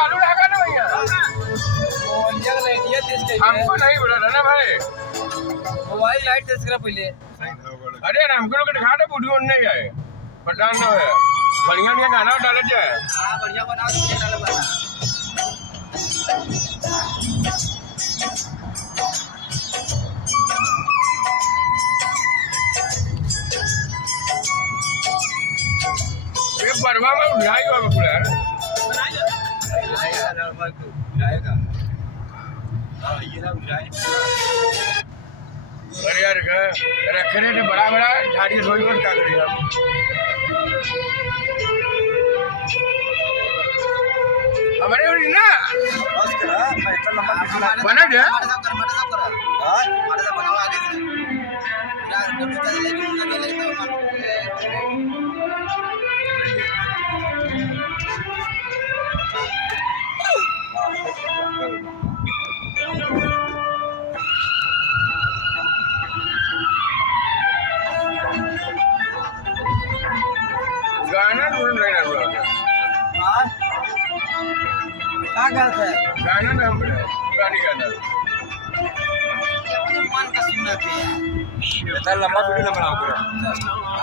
चालू रखा ना भैया हमको नहीं बोला था ना भाई मोबाइल लाइट टेस्ट करा पहले अरे हमको लोग दिखा दे वीडियो नहीं आए पता ना है बढ़िया बढ़िया गाना डाले जाए हां बढ़िया बनाओ ये डालो गाना ये परवा में उठाई होगा पूरा जाएगा हां ये ना उठाए अरे यार रखने थे बड़ा बड़ा झाड़ी सोई कर क्या करेगा हमारे ना बस करा मैं इतना लंबा बना दे हां मारे से बनाओ आगे से पूरा डब्बू चल लेके उन्होंने लेके गाना सुन रहे हैं लोग हां क्या गलत है गाना ना पुरानी गाना मन का सुनना चाहिए इतना लंबा वीडियो ना बनाओ पूरा